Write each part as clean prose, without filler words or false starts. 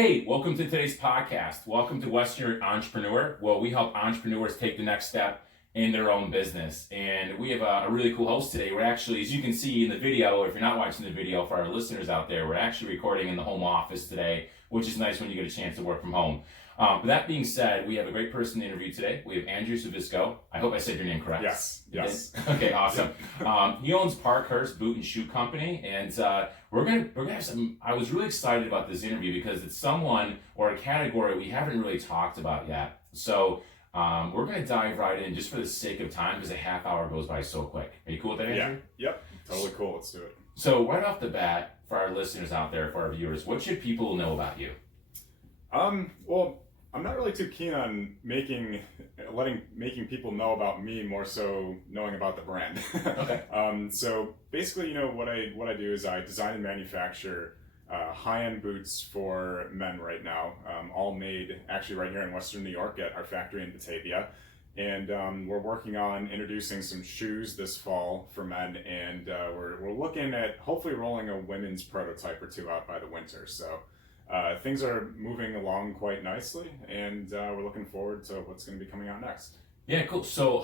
Hey, welcome to today's podcast. Welcome to Western Entrepreneur. Well, we help entrepreneurs take the next step in their own business. And we have a really cool host today. We're actually, as you can see in the video, if you're not watching the video for our listeners out there, we're actually recording in the home office today, which is nice when you get a chance to work from home. But that being said, we have a great person to interview today. We have Andrew Zavisco. I hope I said your name correct. Yes. Okay, awesome. He owns Parkhurst Boot and Shoe Company, and we're gonna have some. I was really excited about this interview because it's someone or a category we haven't really talked about yet. So we're gonna dive right in just for the sake of time because a half hour goes by so quick. Are you cool with that, Andrew? Yeah. Yep. Totally cool. Let's do it. So right off the bat, for our listeners out there, for our viewers, what should people know about you? Well, I'm not really too keen on making people know about me, more so knowing about the brand. Okay. So basically, what I do is I design and manufacture high-end boots for men right now, all made actually right here in Western New York at our factory in Batavia. And we're working on introducing some shoes this fall for men, and we're looking at hopefully rolling a women's prototype or two out by the winter. So things are moving along quite nicely, and we're looking forward to what's going to be coming out next. Yeah, cool. So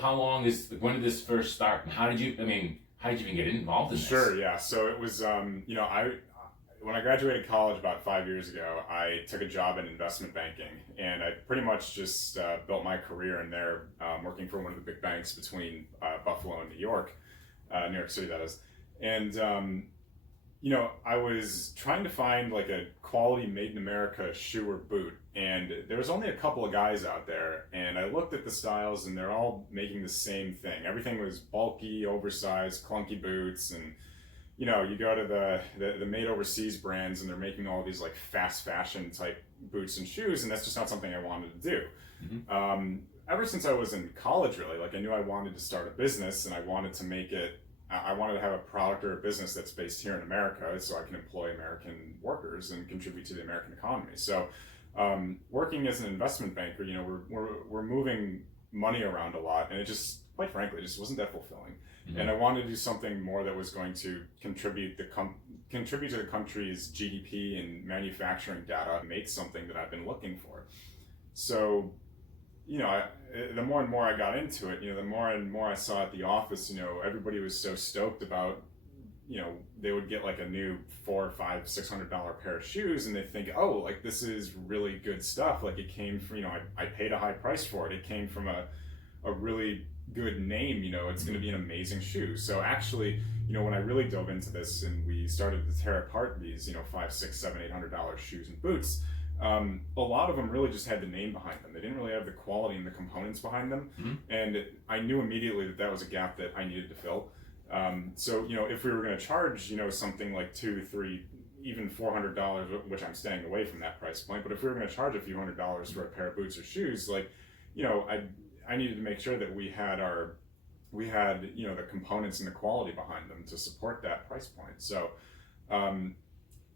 when did this first start? And how did you even get involved in this? Sure, yeah. So it was, when I graduated college about 5 years ago, I took a job in investment banking, and I pretty much just built my career in there, working for one of the big banks between Buffalo and New York City, that is. And I was trying to find like a quality made in America shoe or boot, and there was only a couple of guys out there, and I looked at the styles and they're all making the same thing. Everything was bulky, oversized, clunky boots, and you go to the made overseas brands and they're making all these like fast fashion type boots and shoes, and that's just not something I wanted to do. Mm-hmm. Ever since I was in college, really, like I knew I wanted to start a business, and I wanted to have a product or a business that's based here in America so I can employ American workers and contribute to the American economy. So working as an investment banker, we're moving money around a lot, and it just, quite frankly, just wasn't that fulfilling. Mm-hmm. And I wanted to do something more that was going to contribute to the country's GDP and manufacturing data, make something that I've been looking for. So the more and more I got into it, the more and more I saw at the office, everybody was so stoked about, they would get like a new $400, $500, $600 pair of shoes, and they think, oh, like this is really good stuff. Like it came from, I paid a high price for it. It came from a really good name, it's going to be an amazing shoe. So actually, when I really dove into this and we started to tear apart these, $500, $600, $700, $800 shoes and boots, a lot of them really just had the name behind them. They didn't really have the quality and the components behind them. Mm-hmm. And I knew immediately that was a gap that I needed to fill. So if we were going to charge, something like $200, $300, even $400, which I'm staying away from that price point, but if we were going to charge a few $100s for a pair of boots or shoes, like, I needed to make sure that we had the components and the quality behind them to support that price point. So,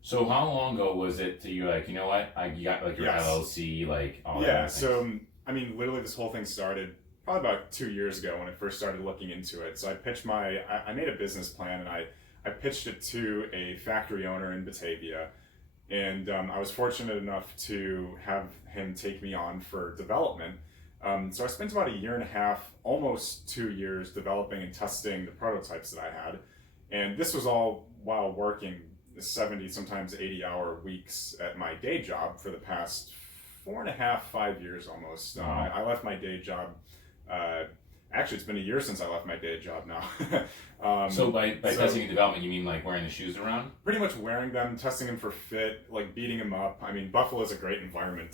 so how long ago was it to you, like, you know what, you got like your Yes. LLC, like all that? Yeah, so literally this whole thing started probably about 2 years ago when I first started looking into it. So I made a business plan, and I pitched it to a factory owner in Batavia, and I was fortunate enough to have him take me on for development. So I spent about a year and a half, almost 2 years, developing and testing the prototypes that I had, and this was all while working 70, sometimes 80-hour weeks at my day job for the past 4.5, 5 years almost. Wow. I left my day job. Actually, it's been a year since I left my day job now. So by testing and development, you mean like wearing the shoes around? Pretty much wearing them, testing them for fit, like beating them up. Buffalo is a great environment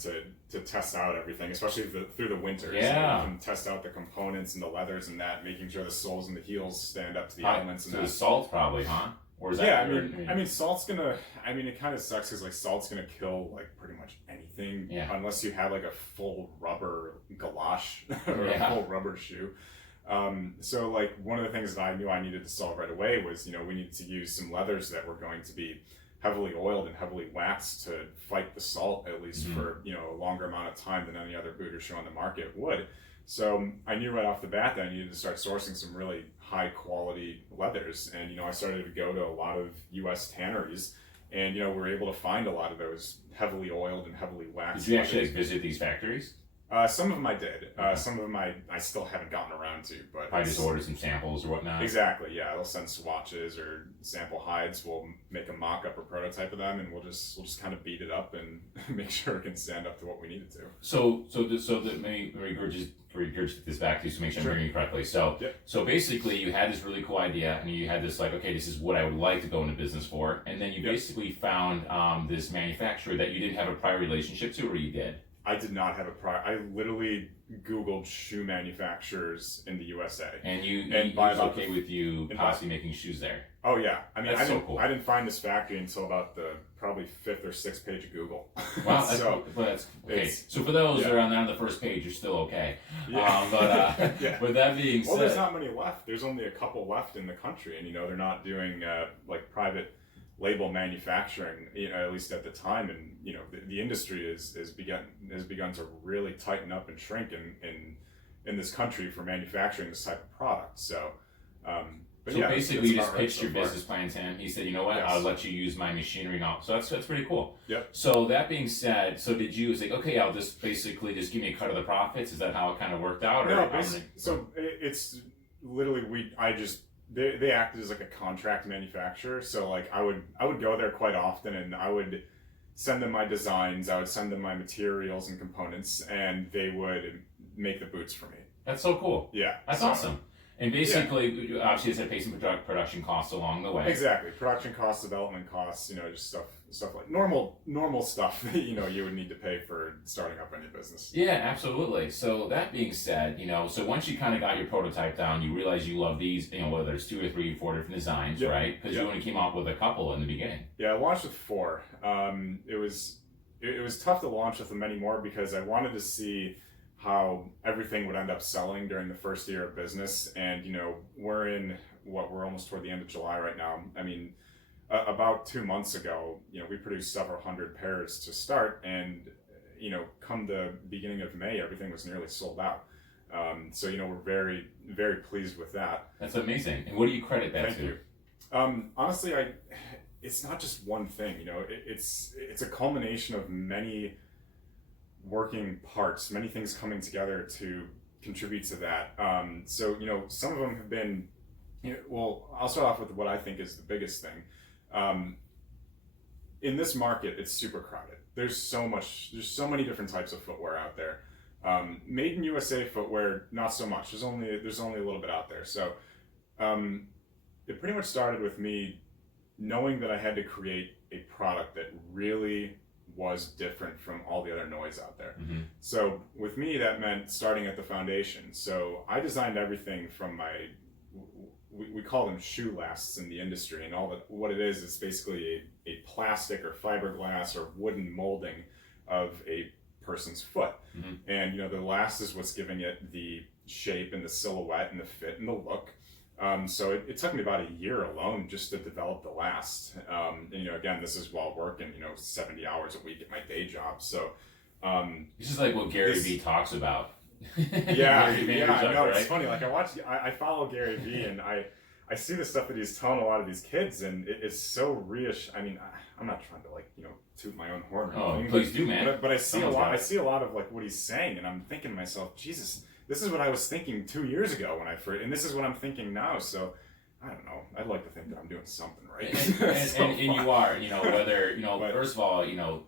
to test out everything, especially through the winters. Yeah. You can test out the components and the leathers and that, making sure the soles and the heels stand up to the elements. And the salt probably, huh? Or is that salt's gonna, it kind of sucks because like salt's gonna kill like pretty much anything, unless you have like a full rubber galosh or a full rubber shoe. So like one of the things that I knew I needed to solve right away was, we needed to use some leathers that were going to be heavily oiled and heavily waxed to fight the salt, at least for, a longer amount of time than any other boot or shoe on the market would. So I knew right off the bat that I needed to start sourcing some really high quality leathers. And, I started to go to a lot of US tanneries And we're able to find a lot of those heavily oiled and heavily waxed. Did you actually visit these factories? Some of them I did. Some of them I still haven't gotten around to. But I just ordered some samples or whatnot. Exactly. Yeah, they'll send swatches or sample hides. We'll make a mock-up or prototype of them, and we'll just kind of beat it up and make sure it can stand up to what we need it to. So let me regurgitate this back to you to make sure I'm hearing you correctly. So basically, you had this really cool idea, and you had this like, okay, this is what I would like to go into business for, and then you basically found this manufacturer that you didn't have a prior relationship to, or you did. I did not have a prior. I literally Googled shoe manufacturers in the USA. And it was okay with you possibly making shoes there? Oh yeah. I mean, that's so cool. I didn't find this factory until about the probably 5th or 6th page of Google. Wow. That's okay. So for those that are on the first page, you're still okay. Yeah. With that being said, there's not many left. There's only a couple left in the country, and they're not doing like private label manufacturing, at least at the time, and the industry has begun to really tighten up and shrink in this country for manufacturing this type of product. So, basically, you just pitched your business plan to him. He said, "You know what? I'll let you use my machinery and all." So that's pretty cool. Yep. So that being said, did you say, "Okay, I'll just basically just give me a cut of the profits"? Is that how it kind of worked out? No, so it's literally They acted as like a contract manufacturer, so like I would go there quite often, and I would send them my designs, I would send them my materials and components, and they would make the boots for me. That's so cool. Yeah, that's awesome. And basically, obviously, it's a pay some production costs along the way. Exactly, production costs, development costs, just stuff like normal stuff that you would need to pay for starting up any business. Yeah, absolutely. So that being said, so once you kind of got your prototype down, you realize you love these, whether it's 2 or 3 or 4 different designs, right? Because you only came up with a couple in the beginning. Yeah, I launched with 4. It was tough to launch with them anymore because I wanted to see how everything would end up selling during the first year of business. And we're almost toward the end of July right now. I mean, about 2 months ago, we produced several hundred pairs to start, and come the beginning of May, everything was nearly sold out. So we're very, very pleased with that. That's amazing. And what do you credit that to? Thank you. Honestly, it's not just one thing. It's a culmination of many working parts, many things coming together to contribute to that. So some of them have been, I'll start off with what I think is the biggest thing. In this market, it's super crowded. There's so many different types of footwear out there. Made in USA footwear, not so much. There's only a little bit out there. So it pretty much started with me knowing that I had to create a product that really was different from all the other noise out there. Mm-hmm. So with me, that meant starting at the foundation. So I designed everything from we call them shoe lasts in the industry, and what it is basically a plastic or fiberglass or wooden molding of a person's foot. Mm-hmm. And the last is what's giving it the shape and the silhouette and the fit and the look. So it took me about a year alone just to develop the last. And again, this is while working 70 hours a week at my day job. So this is like what Gary Vee talks about. Yeah, no, it's funny. Like I follow Gary Vee, and I see the stuff that he's telling a lot of these kids, and it's so reassuring. I mean, I'm not trying to toot my own horn or anything. Please do, man. But I see a lot. I see a lot of what he's saying, and I'm thinking to myself, Jesus, this is what I was thinking 2 years ago when I first, and this is what I'm thinking now. So I don't know. I'd like to think that I'm doing something right. And you are, whether, first of all,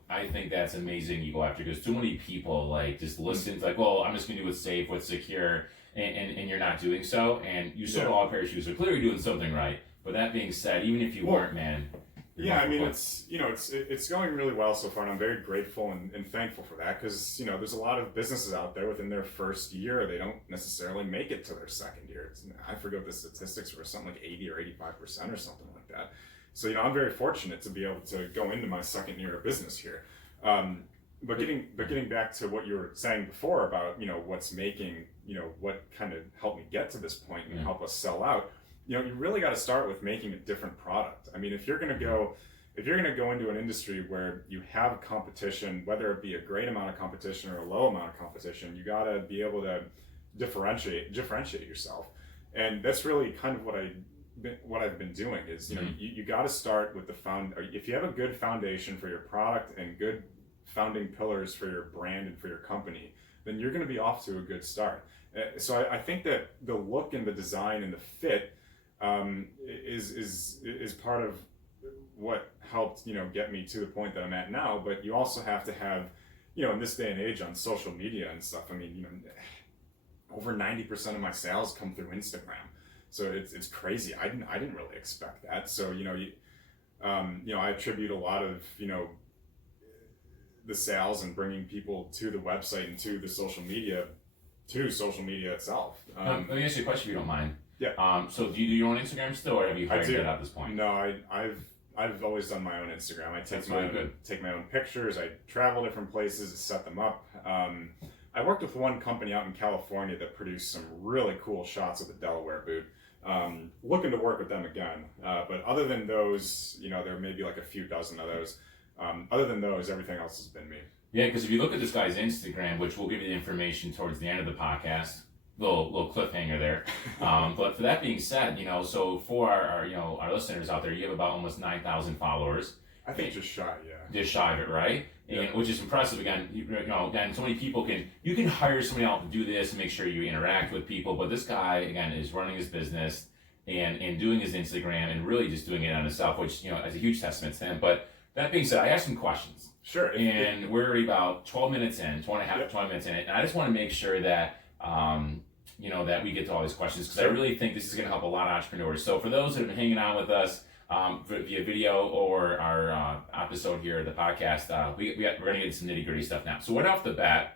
I think that's amazing you go after, because too many people just listen to well, I'm just going to do what's safe, what's secure, and you're not doing so. And you sold all a pair of shoes, so clearly you're doing something right. But that being said, even if you weren't, man. Yeah, I mean, it's going really well so far, and I'm very grateful and thankful for that, because there's a lot of businesses out there within their first year, they don't necessarily make it to their second year. I forget what the statistics were, something like 80 or 85% or something like that. So I'm very fortunate to be able to go into my second year of business here. But getting back to what you were saying before about what's making what kind of helped me get to this point and help us sell out. You really got to start with making a different product. I mean, if you're going to go into an industry where you have competition, whether it be a great amount of competition or a low amount of competition, you got to be able to differentiate yourself. And that's really kind of what I I've been doing is, you got to start with if you have a good foundation for your product and good founding pillars for your brand and for your company, then you're going to be off to a good start. So I think that the look and the design and the fit is part of what helped get me to the point that I'm at now. But you also have to have, in this day and age on social media and stuff, I mean, over 90% of my sales come through Instagram. So it's crazy. I didn't really expect that. So I attribute a lot of the sales and bringing people to the website and to social media itself. Let me ask you a question if you don't mind. Yeah. So do you do your own Instagram still, or have you hired that at this point? No, I've always done my own Instagram. I take my own pictures. I travel different places to set them up. I worked with one company out in California that produced some really cool shots of the Delaware boot. Looking to work with them again. But other than those, there may be like a few dozen of those. Other than those, everything else has been me. Yeah, because if you look at this guy's Instagram, which we'll give you the information towards the end of the podcast, little cliffhanger there. But for that being said, so for our listeners out there, you have about almost 9,000 followers. I think just shy, yeah. Just shy of it, right? Yeah. And, which is impressive. Again, again, so many people you can hire somebody out to do this and make sure you interact with people. But this guy, again, is running his business and doing his Instagram and really just doing it on himself, which is a huge testament to him. But that being said, I have some questions. Sure. And we're already about 12 minutes in, 12 minutes in it. And I just want to make sure that, that we get to all these questions, because I really think this is going to help a lot of entrepreneurs. So for those that have been hanging out with us via video or our episode here, the podcast, we're going to get some nitty gritty stuff now. So right off the bat,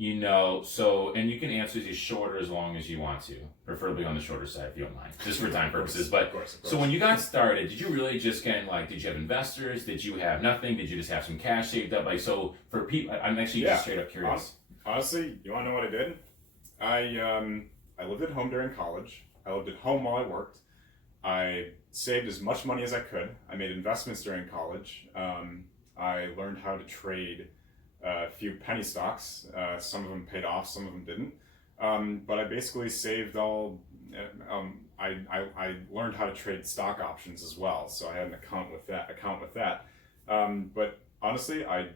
and you can answer as short or as long as you want to, preferably on the shorter side if you don't mind, just for time purposes. But of course. So when you got started, did you really just did you have investors? Did you have nothing? Did you just have some cash saved up? So for people, I'm actually just straight up curious. Honestly, you want to know what I did? I lived at home during college. I lived at home while I worked. I saved as much money as I could. I made investments during college. I learned how to trade a few penny stocks. Some of them paid off, some of them didn't. But I basically saved all. I learned how to trade stock options as well, so I had an account with that. But honestly, I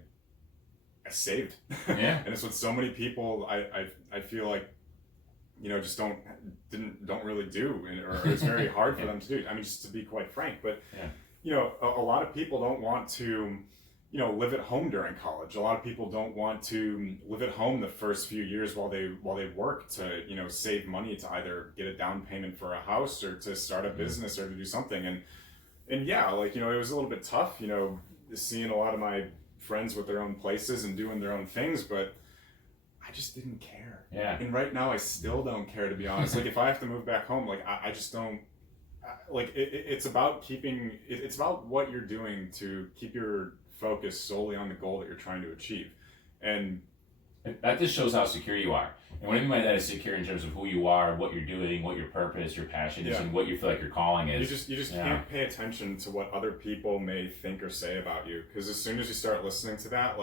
saved. Yeah. And it's what so many people I feel like just don't really do, or it's very hard for them to do. I mean, just to be quite frank. But a lot of people don't want to live at home during college. A lot of people don't want to live at home the first few years while they work to save money to either get a down payment for a house or to start a business or to do something. And yeah, it was a little bit tough, seeing a lot of my friends with their own places and doing their own things, but I just didn't care. Yeah. And right now I still don't care, to be honest. If I have to move back home, I just don't. It's about it's about what you're doing to keep your focus solely on the goal that you're trying to achieve. And that just shows how secure you are. And what I mean by that is secure in terms of who you are, what you're doing, what your purpose, your passion is, and what you feel like your calling is. You just can't pay attention to what other people may think or say about you, because as soon as you start listening to that,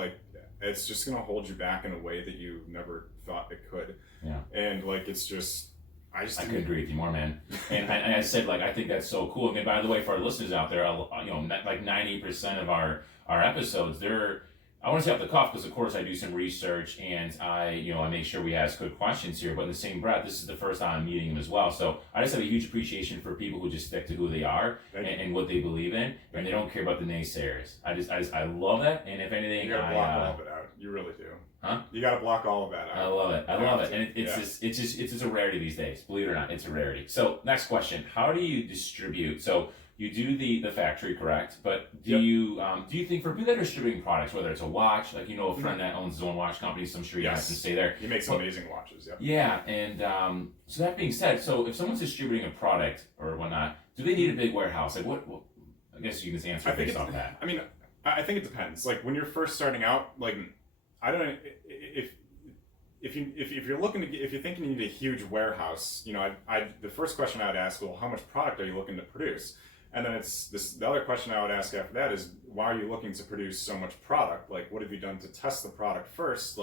it's just going to hold you back in a way that you never thought it could. Yeah. And it's just, I couldn't agree with you more, man. And I said, I think that's so cool. And by the way, for our listeners out there, 90% of our episodes, I want to say off the cuff, because of course I do some research and I make sure we ask good questions here, but in the same breath, this is the first time I'm meeting them as well. So I just have a huge appreciation for people who just stick to who they are and what they believe in, and they don't care about the naysayers. I love that. And if anything, you gotta block all of it out. You really do. Huh? You gotta block all of that out. I love it. And it's just a rarity these days. Believe it or not, it's a rarity. So next question: how do you distribute? So you do the factory, correct? But do you think for people that are distributing products, whether it's a watch, a friend that owns his own watch company, so I'm sure you guys can stay there. He makes amazing watches. Yep. Yeah, and so that being said, so if someone's distributing a product or whatnot, do they need a big warehouse? What I guess you can answer based off that. I mean, I think it depends. When you're first starting out, I don't know if you're thinking you need a huge warehouse, the first question I would ask, well, how much product are you looking to produce? And then the other question I would ask after that is, why are you looking to produce so much product? What have you done to test the product first?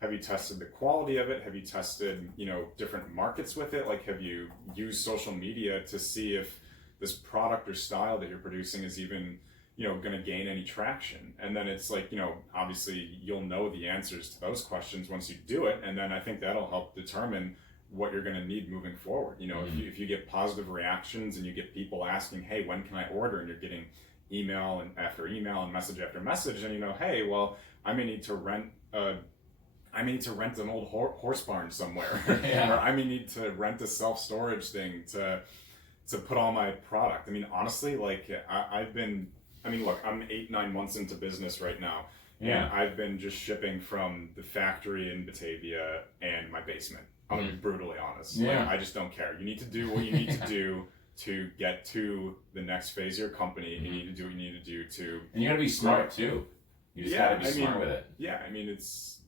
Have you tested the quality of it? Have you tested, different markets with it? Like, have you used social media to see if this product or style that you're producing is even, going to gain any traction? And then it's like, obviously you'll know the answers to those questions once you do it. And then I think that'll help determine what you're going to need moving forward. If you get positive reactions and you get people asking, hey, when can I order? And you're getting email and after email and message after message, and hey, well, I may need to rent an old horse barn somewhere, Yeah. or I may need to rent a self-storage thing to put all my product. I mean, honestly, like look, I'm 8-9 months into business right now. Yeah. And I've been just shipping from the factory in Batavia and my basement. I'm gonna be brutally honest. Yeah. Like, I just don't care. You need to do what you need to do to get to the next phase of your company. You need to do what you need to do to. And you gotta be smart too. You just gotta be smart with it. Yeah, I mean, it's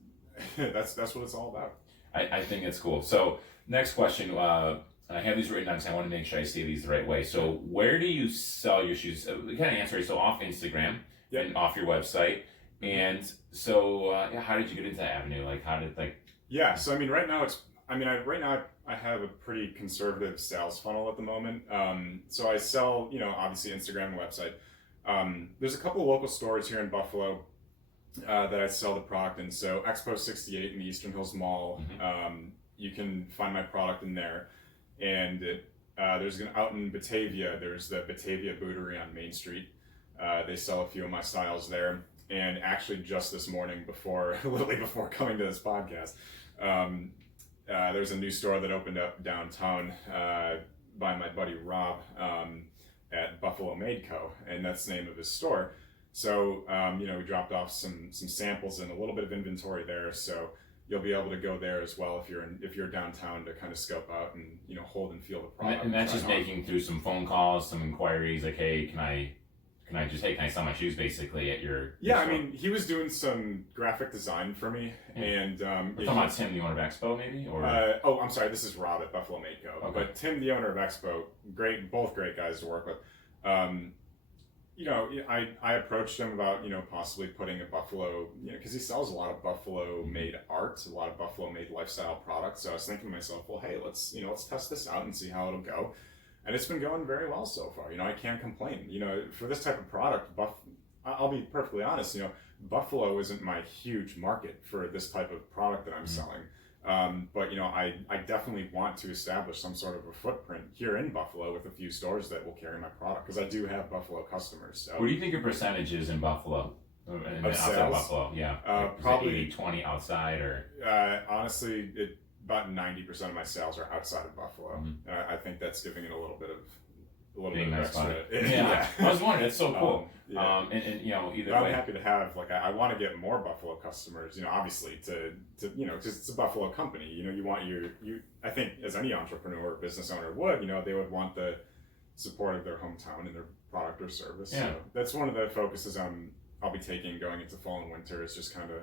that's what it's all about. I think it's cool. So next question, I have these written down because I want to make sure I say these the right way. So where do you sell your shoes? We kind of answer it. So off Instagram and off your website. And so how did you get into that avenue? Like how did Yeah, so right now I have a pretty conservative sales funnel at the moment. So I sell, obviously Instagram and website. There's a couple of local stores here in Buffalo that I sell the product in. So Expo 68 in the Eastern Hills Mall, you can find my product in there. And there's out in Batavia, there's the Batavia Bootery on Main Street. They sell a few of my styles there. And actually just this morning, literally before coming to this podcast, there's a new store that opened up downtown by my buddy Rob at Buffalo Made Co. And that's the name of his store. So, we dropped off some samples and a little bit of inventory there. So you'll be able to go there as well if you're downtown to kind of scope out and, hold and feel the product. And that's just making through some phone calls, some inquiries, like, hey, can I sell my shoes basically at your Yeah, store? I mean, he was doing some graphic design for me. And We're talking about Tim, the owner of Expo, maybe? Or I'm sorry, this is Rob at Buffalo Made Co. Okay. But Tim, the owner of Expo, both great guys to work with. I approached him about, possibly putting a Buffalo, because he sells a lot of Buffalo made art, a lot of Buffalo made lifestyle products. So I was thinking to myself, well, hey, let's test this out and see how it'll go. And it's been going very well so far. I can't complain. For this type of product, I'll be perfectly honest, Buffalo isn't my huge market for this type of product that I'm selling. But I definitely want to establish some sort of a footprint here in Buffalo with a few stores that will carry my product, because I do have Buffalo customers. So. What do you think your percentage is in Buffalo? And outside sales? Buffalo, yeah. Probably 80-20 outside, or honestly, about 90% of my sales are outside of Buffalo. I think that's giving it a little bit of extra. Yeah. I was wondering. It's so cool. Yeah. And either I'm way, happy to have, I want to get more Buffalo customers, obviously to because it's a Buffalo company, you want I think as any entrepreneur or business owner would, they would want the support of their hometown and their product or service. Yeah. So that's one of the focuses I'll be taking going into fall and winter, is just kind of,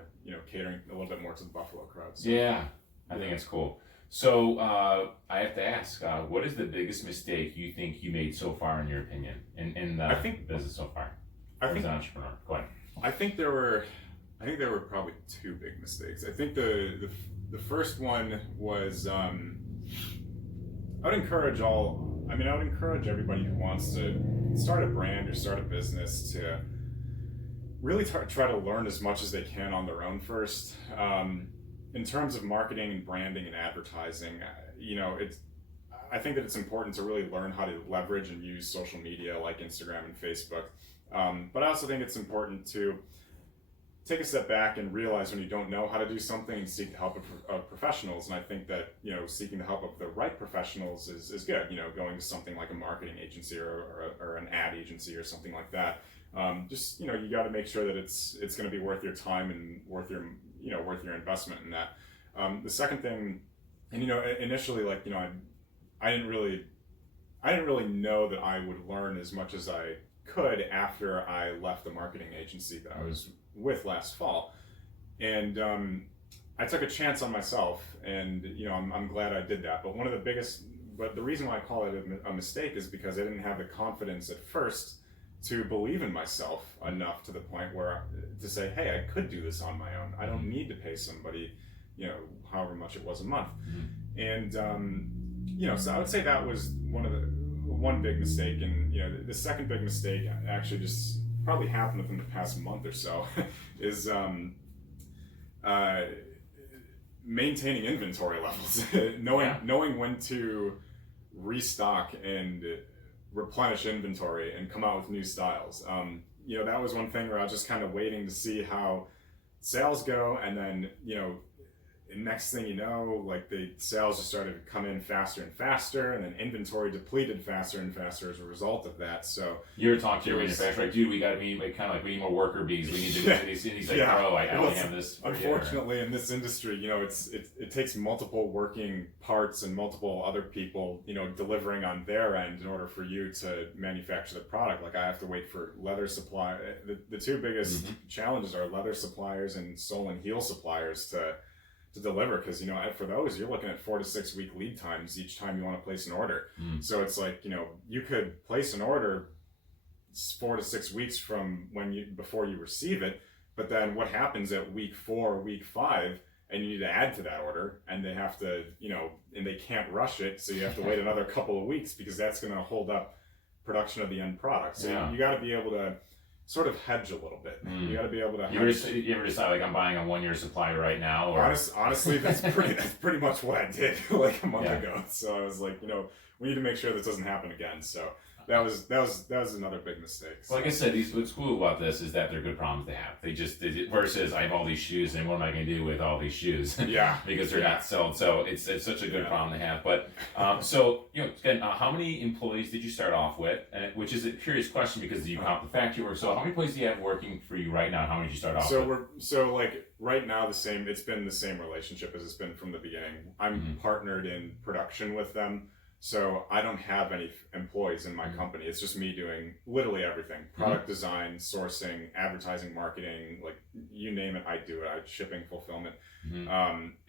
catering a little bit more to the Buffalo crowd. So, yeah, I think it's cool. So I have to ask, what is the biggest mistake you think you made so far, in your opinion, in the business so far? As an entrepreneur, go ahead. I think there were probably two big mistakes. I think the first one was I would encourage everybody who wants to start a brand or start a business to really try to learn as much as they can on their own first. In terms of marketing and branding and advertising, I think that it's important to really learn how to leverage and use social media like Instagram and Facebook. But I also think it's important to take a step back and realize when you don't know how to do something and seek the help of professionals. And I think that, seeking the help of the right professionals is good. Going to something like a marketing agency or an ad agency or something like that. You got to make sure that it's going to be worth your time and worth your investment in that. The second thing, and initially, I didn't really know that I would learn as much as I could after I left the marketing agency that I was with last fall. And I took a chance on myself, and I'm glad I did that. But the reason why I call it a mistake is because I didn't have the confidence at first to believe in myself enough to the point where to say, hey, I could do this on my own. I don't need to pay somebody however much it was a month. And so I would say that was one big mistake. And the second big mistake actually just probably happened within the past month or so is maintaining inventory levels, knowing when to restock and replenish inventory and come out with new styles. That was one thing where I was just kind of waiting to see how sales go, and then next thing you know, like the sales just started to come in faster and faster, and then inventory depleted faster and faster as a result of that. So you ever talk to your manufacturer, like, dude, we got to be like we need more worker bees. We need to do these. And he's like, bro, I only have this. Unfortunately, in this industry, it takes multiple working parts and multiple other people, delivering on their end in order for you to manufacture the product. Like I have to wait for leather supply. The two biggest challenges are leather suppliers and sole and heel suppliers to deliver, because for those you're looking at 4 to 6 week lead times each time you want to place an order. So it's like you could place an order 4 to 6 weeks from before you receive it, but then what happens at week 4, week 5, and you need to add to that order, and they have to and they can't rush it, so you have to wait another couple of weeks because that's going to hold up production of the end product. So you got to be able to sort of hedge a little bit. You got to be able to. You ever decide, like, I'm buying a 1 year supply right now? Or honestly, that's pretty much what I did like a month ago. So I was like, we need to make sure this doesn't happen again. So that was another big mistake. So. Like I said, what's cool about this is that they're good problems to have. Versus I have all these shoes, and what am I going to do with all these shoes? Because they're not sold. So it's such a good problem to have. But again, how many employees did you start off with? Which is a curious question because you count the factory work. So how many employees do you have working for you right now? How many did you start off with? So like right now it's been the same relationship as it's been from the beginning. I'm partnered in production with them. So I don't have any employees in my company. It's just me doing literally everything: product design, sourcing, advertising, marketing, like you name it, I do it. Shipping, fulfillment.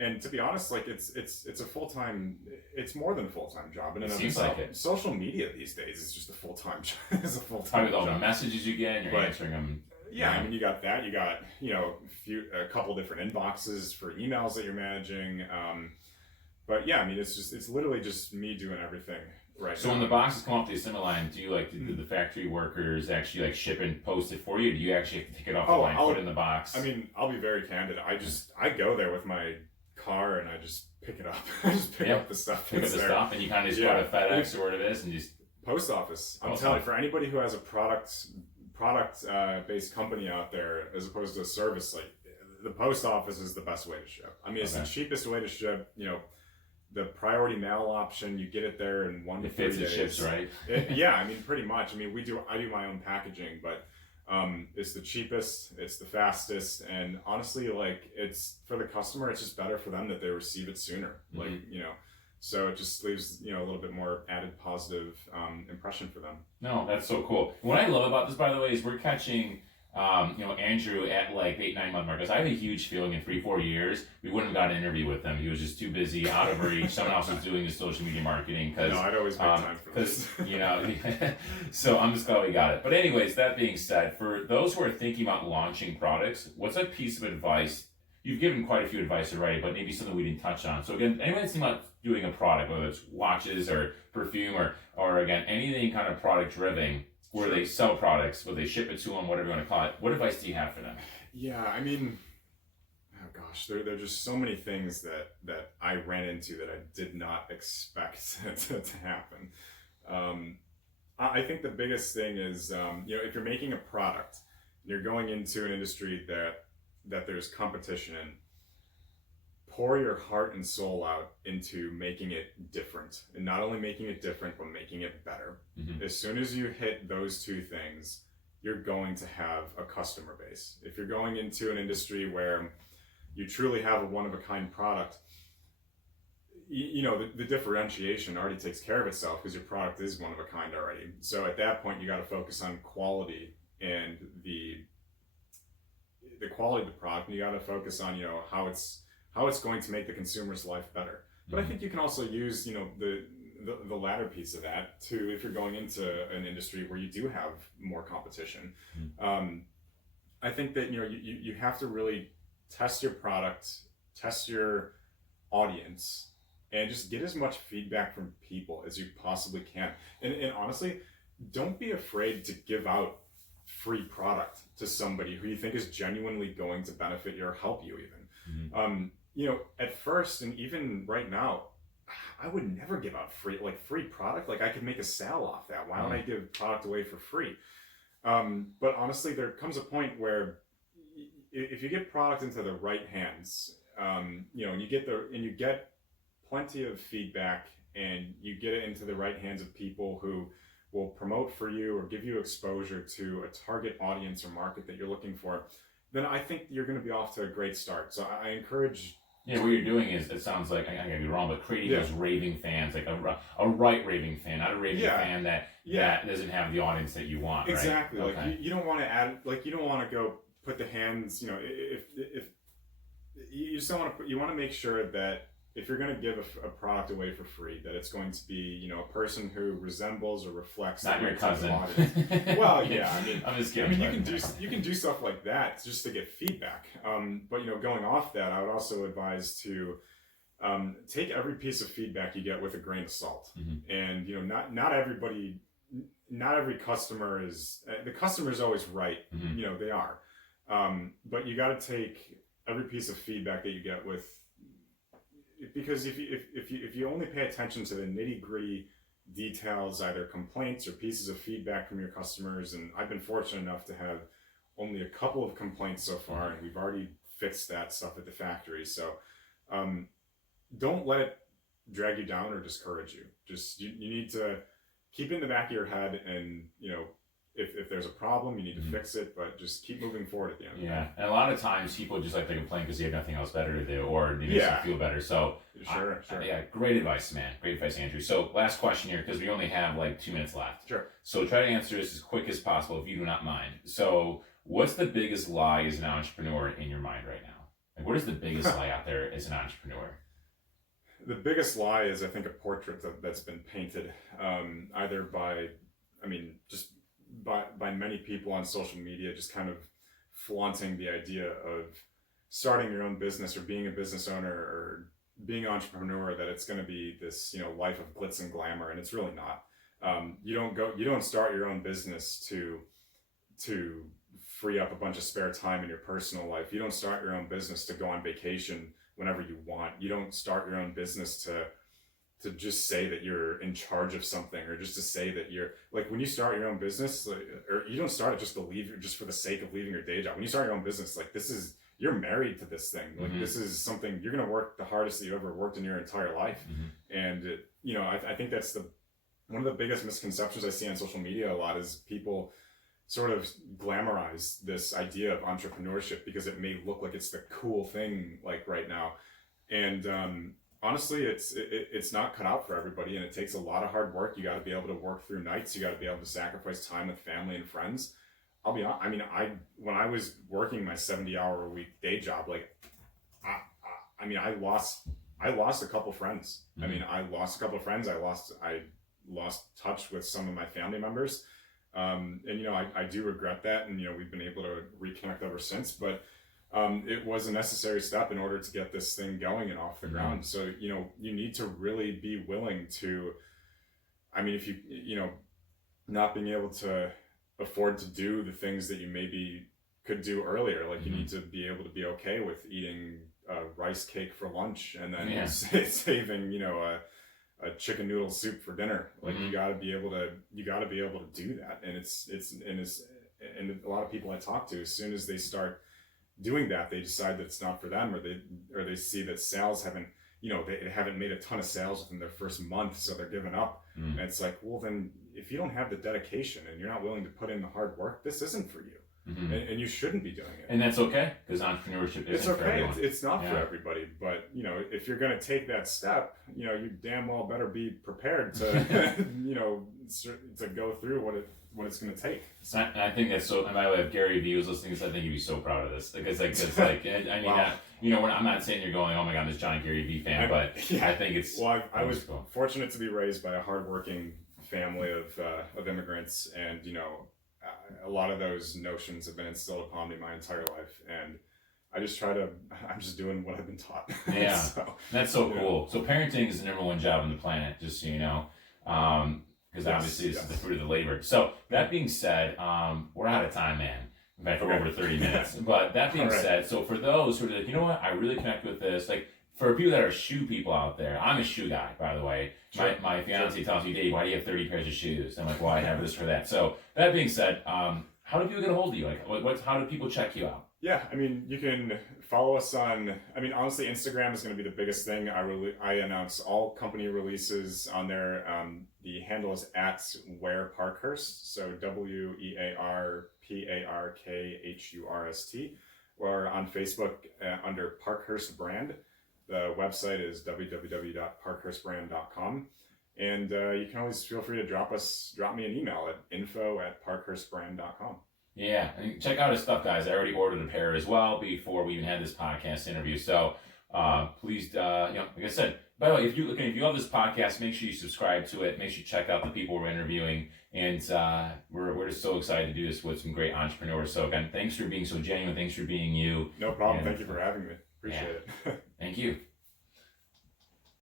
And to be honest, like it's a full-time. It's more than a full-time job. And it seems like it. Social media these days is just a full-time job. It's a full-time with all the messages you get, and you're answering them. Yeah, I mean, you got that. You got a couple different inboxes for emails that you're managing. But yeah, I mean, it's literally just me doing everything right now. So when the boxes come off the assembly line, do you do the factory workers actually like ship and post it for you? Or do you actually have to take it off the line, put it in the box? I mean, I'll be very candid. I go there with my car and I just pick it up. I just pick up the stuff. Pick up the stuff, and you kind of just go to FedEx or whatever it is, and just post office. I'm telling you, for anybody who has a product based company out there as opposed to a service, like the post office is the best way to ship. I mean, it's the cheapest way to ship. The priority mail option, you get it there in 1 to 3 days. It fits, it ships, right? I mean, pretty much. I mean, I do my own packaging, but it's the cheapest, it's the fastest, and honestly, like, it's for the customer, it's just better for them that they receive it sooner. Like, so it just leaves, a little bit more added positive impression for them. No, that's so cool. What I love about this, by the way, is we're catching Andrew at like 8-9 month mark, because I have a huge feeling in 3-4 years we wouldn't have got an interview with him. He was just too busy, out of reach. Someone else was doing his social media marketing. No, I'd always make time for this. So I'm just glad we got it. But anyways, that being said, for those who are thinking about launching products, what's a piece of advice? You've given quite a few advice already, but maybe something we didn't touch on. So again, anyone thinking about doing a product, whether it's watches or perfume or again anything kind of product driven, where they sell products, where they ship it to them, whatever you want to call it. What advice do you have for them? Yeah, I mean, oh gosh, there are just so many things that I ran into that I did not expect to happen. I think the biggest thing is, if you're making a product, and you're going into an industry that there's competition in, pour your heart and soul out into making it different, and not only making it different, but making it better. As soon as you hit those two things, you're going to have a customer base. If you're going into an industry where you truly have a one-of-a-kind product, the differentiation already takes care of itself because your product is one of a kind already. So at that point, you got to focus on quality and the quality of the product, and you got to focus on how it's going to make the consumer's life better. But I think you can also use the latter piece of that too if you're going into an industry where you do have more competition. I think that you have to really test your product, test your audience, and just get as much feedback from people as you possibly can. And honestly, don't be afraid to give out free product to somebody who you think is genuinely going to benefit you or help you even. At first, and even right now, I would never give out free product. Like, I could make a sale off that. Why don't I give product away for free? But honestly, there comes a point where if you get product into the right hands, and you get plenty of feedback, and you get it into the right hands of people who will promote for you or give you exposure to a target audience or market that you're looking for, then I think you're going to be off to a great start. So I encourage. Yeah, what you're doing is, it sounds like, I gotta be wrong, but creating those raving fans, like a right raving fan, not a raving fan that doesn't have the audience that you want. Exactly. Right? Like, you don't want to add, like, you don't want to go put the hands, if you just don't want to you want to make sure that if you're going to give a product away for free, that it's going to be, a person who resembles or reflects not your cousin. Well, yeah, I mean, I'm just kidding. You can do stuff like that just to get feedback. But going off that, I would also advise to take every piece of feedback you get with a grain of salt. And not every customer is the customer is always right. They are, but you got to take every piece of feedback that you get with. Because if you only pay attention to the nitty-gritty details, either complaints or pieces of feedback from your customers, and I've been fortunate enough to have only a couple of complaints so far, and we've already fixed that stuff at the factory. So don't let it drag you down or discourage you. Just you need to keep it in the back of your head, and if there's a problem, you need to fix it, but just keep moving forward at the end. Yeah, and a lot of times people just like to complain because they have nothing else better to do, or they make them feel better. So sure. Yeah, great advice, man. Great advice, Andrew. So last question here, because we only have like 2 minutes left. Sure. So try to answer this as quick as possible, if you do not mind. So what's the biggest lie as an entrepreneur in your mind right now? Like, what is the biggest lie out there as an entrepreneur? The biggest lie is, I think, a portrait that's been painted either by many people on social media, just kind of flaunting the idea of starting your own business or being a business owner or being an entrepreneur, that it's going to be this life of glitz and glamour, and it's really not. You don't start your own business to free up a bunch of spare time in your personal life. You don't start your own business to go on vacation whenever you want. You don't start your own business to just say that you're in charge of something, or just to say that you're, like, when you start your own business, or you don't start it just just for the sake of leaving your day job. When you start your own business, like, you're married to this thing. Like, this is something you're going to work the hardest that you ever worked in your entire life. And I think that's one of the biggest misconceptions I see on social media a lot, is people sort of glamorize this idea of entrepreneurship because it may look like it's the cool thing, like, right now. And honestly, it's not cut out for everybody, and it takes a lot of hard work. You got to be able to work through nights. You got to be able to sacrifice time with family and friends. I'll be honest. I mean, when I was working my 70-hour-a-week day job, like, I lost a couple friends. I mean, I lost a couple of friends. I lost touch with some of my family members, and I do regret that. And we've been able to reconnect ever since, but. It was a necessary step in order to get this thing going and off the ground. So, you need to really be willing to, if you, not being able to afford to do the things that you maybe could do earlier, like you need to be able to be okay with eating a rice cake for lunch and then saving, a chicken noodle soup for dinner. Like, you gotta be able to do that. And a lot of people I talk to, as soon as they start doing that, they decide that it's not for them, or they see that sales haven't made a ton of sales within their first month, so they're giving up. And it's like, well, then if you don't have the dedication and you're not willing to put in the hard work, this isn't for you. And you shouldn't be doing it. And that's okay, because entrepreneurship isn't for everyone. It's not for everybody, but if you're going to take that step, you damn well better be prepared to to go through what it's going to take. So, and I think that's so. And by the way, if Gary Vee was listening to this, I think he'd be so proud of this. Because I'm not saying you're going, oh my God, this giant Gary Vee fan, but I think it's. Well, I was fortunate to be raised by a hardworking family of immigrants, and a lot of those notions have been instilled upon me my entire life. And I'm just doing what I've been taught. Yeah, So, that's so cool. So parenting is the number one job on the planet, just so you know. Because obviously this is the fruit of the labor. So that being said, we're out of time, man. In fact, we're over 30 minutes. But that being said, so for those who are like, you know what, I really connect with this, like for people that are shoe people out there, I'm a shoe guy, by the way. My fiance tells me, Dave, why do you have 30 pairs of shoes? I'm like, well, I have this for that. So that being said, how do people get a hold of you? Like, how do people check you out? Yeah, I mean, you can follow us on, I mean, honestly, Instagram is going to be the biggest thing. I announce all company releases on there. The handle is at Wear Parkhurst, so WearParkhurst. Or on Facebook under Parkhurst Brand. The website is www.parkhurstbrand.com. And you can always feel free to drop me an email at info@parkhurstbrand.com. Yeah, and check out his stuff, guys. I already ordered a pair as well before we even had this podcast interview. So please, like I said, by the way, if you love this podcast, make sure you subscribe to it. Make sure you check out the people we're interviewing, and we're just so excited to do this with some great entrepreneurs. So again, thanks for being so genuine. Thanks for being you. No problem. Thank you for having me. Appreciate it. Thank you.